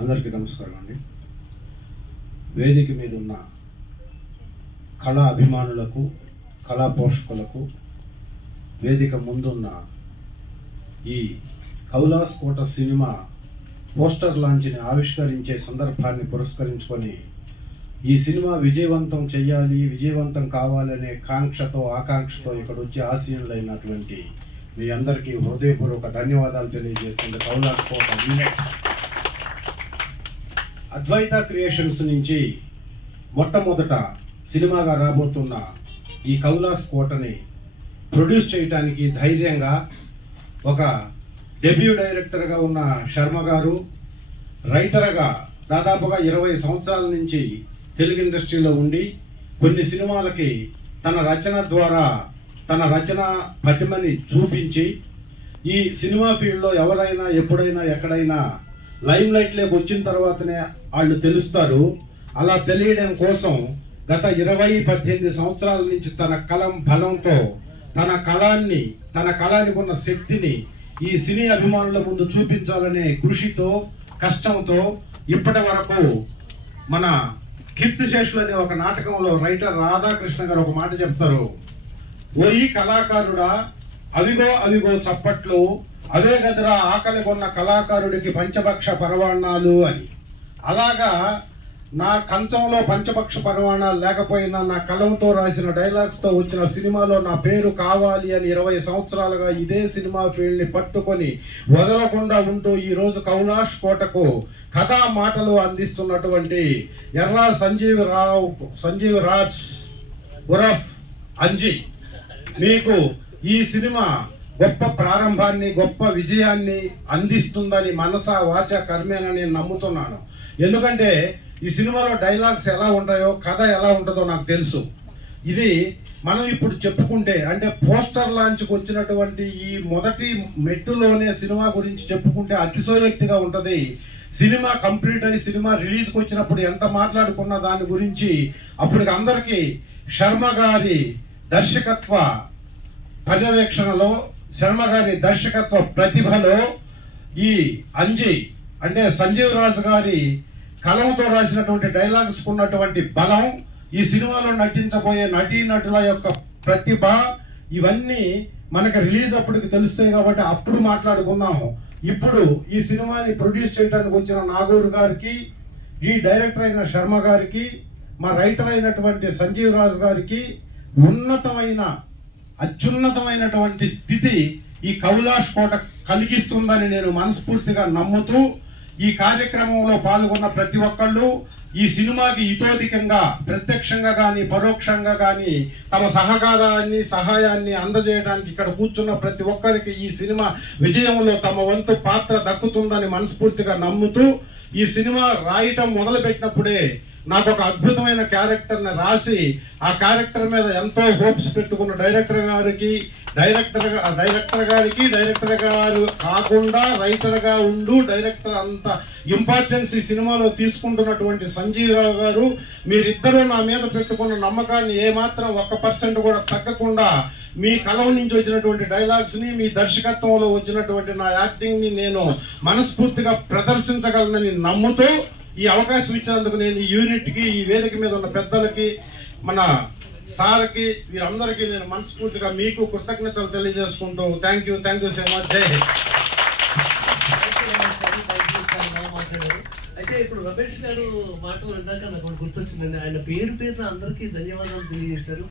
అందరికీ నమస్కారం అండి. వేదిక మీద ఉన్న కళా అభిమానులకు, కళా పోషకులకు, వేదిక ముందున్న ఈ కౌలాస్ కోట సినిమా పోస్టర్ లాంచ్ని ఆవిష్కరించే సందర్భాన్ని పురస్కరించుకొని ఈ సినిమా విజయవంతం చేయాలి, విజయవంతం కావాలనే కాంక్షతో, ఆకాంక్షతో ఇక్కడ వచ్చి ఆశీనులైనటువంటి మీ అందరికీ హృదయపూర్వక ధన్యవాదాలు తెలియజేస్తుంది. కౌలాస్ కోట అద్వైత క్రియేషన్స్ నుంచి మొట్టమొదట సినిమాగా రాబోతున్న ఈ కౌలాస్ కోటని ప్రొడ్యూస్ చేయడానికి ధైర్యంగా ఒక డెబ్యూ డైరెక్టర్గా ఉన్న శర్మ గారు, రైటర్గా దాదాపుగా 20 సంవత్సరాల నుంచి తెలుగు ఇండస్ట్రీలో ఉండి కొన్ని సినిమాలకి తన రచన ద్వారా తన రచన పటిమని చూపించి ఈ సినిమా ఫీల్డ్లో ఎవరైనా ఎప్పుడైనా ఎక్కడైనా లైమ్ లైట్లోకి వచ్చిన తర్వాతనే వాళ్ళు తెలుస్తారు. అలా తెలియడం కోసం గత 18 సంవత్సరాల నుంచి తన కలం బలంతో తన కళానికి ఉన్న శక్తిని ఈ సినీ అభిమానుల ముందు చూపించాలనే కృషితో, కష్టంతో ఇప్పటి వరకు మన కీర్తిశేషులు అనే ఒక నాటకంలో రైటర్ రాధాకృష్ణ గారు ఒక మాట చెప్తారు, ఓయి కళాకారుడా అవిగో అవిగో చప్పట్లు, అవే గదిరా ఆకలి కొన్న కళాకారుడికి పంచభక్ష పరవాణాలు అని. అలాగా నా కంచంలో పంచభక్ష పరవాణాలు లేకపోయినా నా కలంతో రాసిన డైలాగ్స్తో వచ్చిన సినిమాలో నా పేరు కావాలి అని 20 సంవత్సరాలుగా ఇదే సినిమా ఫీల్డ్ని పట్టుకొని వదలకుండా ఉంటూ ఈరోజు కౌలాస్ కోటకు కథా మాటలు అందిస్తున్నటువంటి ఎర్రా సంజీవ్ రాజ్ ఉరఫ్ అంజీ, మీకు ఈ సినిమా గొప్ప ప్రారంభాన్ని, గొప్ప విజయాన్ని అందిస్తుందని మనసా వాచ కర్మేన నేను నమ్ముతున్నాను. ఎందుకంటే ఈ సినిమాలో డైలాగ్స్ ఎలా ఉంటాయో, కథ ఎలా ఉంటుందో నాకు తెలుసు. ఇది మనం ఇప్పుడు చెప్పుకుంటే అంటే పోస్టర్ లాంచ్కి వచ్చినటువంటి ఈ మొదటి మెట్టులోనే సినిమా గురించి చెప్పుకుంటే అతిశయోక్తిగా ఉంటుంది. సినిమా కంప్లీట్ అయ్యి సినిమా రిలీజ్కి వచ్చినప్పుడు ఎంత మాట్లాడుకున్న దాని గురించి అప్పటికి అందరికీ శర్మ గారి దర్శకత్వ పర్యవేక్షణలో, శర్మ గారి దర్శకత్వ ప్రతిభలో ఈ అంజీ అంటే సంజీవ్ రాజ్ గారి కలంతో రాసినటువంటి డైలాగ్స్ ఉన్నటువంటి బలం, ఈ సినిమాలో నటించబోయే నటీనటుల యొక్క ప్రతిభ, ఇవన్నీ మనకు రిలీజ్ అప్పటికి తెలుస్తాయి కాబట్టి అప్పుడు మాట్లాడుకున్నాము. ఇప్పుడు ఈ సినిమాని ప్రొడ్యూస్ చేయడానికి వచ్చిన నాగూర్ గారికి, ఈ డైరెక్టర్ అయిన శర్మ గారికి, మా రైటర్ అయినటువంటి సంజీవ్ రాజ్ గారికి అత్యున్నతమైనటువంటి స్థితి ఈ కౌలాస్ కోట కలిగిస్తుందని నేను మనస్ఫూర్తిగా నమ్ముతూ ఈ కార్యక్రమంలో పాల్గొన్న ప్రతి ఒక్కళ్ళు ఈ సినిమాకి ఇతోధికంగా ప్రత్యక్షంగా కానీ పరోక్షంగా కానీ తమ సహాయాన్ని అందజేయడానికి ఇక్కడ కూర్చున్న ప్రతి ఒక్కరికి ఈ సినిమా విజయంలో తమ వంతు పాత్ర దక్కుతుందని మనస్ఫూర్తిగా నమ్ముతూ ఈ సినిమా రాయటం మొదలుపెట్టినప్పుడే నాకు ఒక అద్భుతమైన క్యారెక్టర్ని రాసి ఆ క్యారెక్టర్ మీద ఎంతో హోప్స్ పెట్టుకున్న డైరెక్టర్ గారు కాకుండా రైటర్గా ఉండు డైరెక్టర్ అంత ఇంపార్టెన్స్ ఈ సినిమాలో తీసుకుంటున్నటువంటి సంజీవ్ రావు గారు, మీరిద్దరూ నా మీద పెట్టుకున్న నమ్మకాన్ని ఏమాత్రం 1% కూడా తగ్గకుండా మీ కలం నుంచి వచ్చినటువంటి డైలాగ్స్ని, మీ దర్శకత్వంలో వచ్చినటువంటి నా యాక్టింగ్ని నేను మనస్ఫూర్తిగా ప్రదర్శించగలనని నమ్ముతూ ఈ అవకాశం ఇచ్చినందుకు నేను ఈ యూనిట్కి, ఈ వేదిక మీద ఉన్న పెద్దలకి, మన సార్కి, వీరందరికీ నేను మనస్ఫూర్తిగా మీకు కృతజ్ఞతలు తెలియజేసుకుంటూ థ్యాంక్ యూ సో మచ్. జై హింద్. అయితే ఇప్పుడు రమేష్ గారు మాటలు విన్నాక నాకు గుర్తొచ్చిందండి. ఆయన పేరు అందరికీ ధన్యవాదాలు తెలియజేశారు.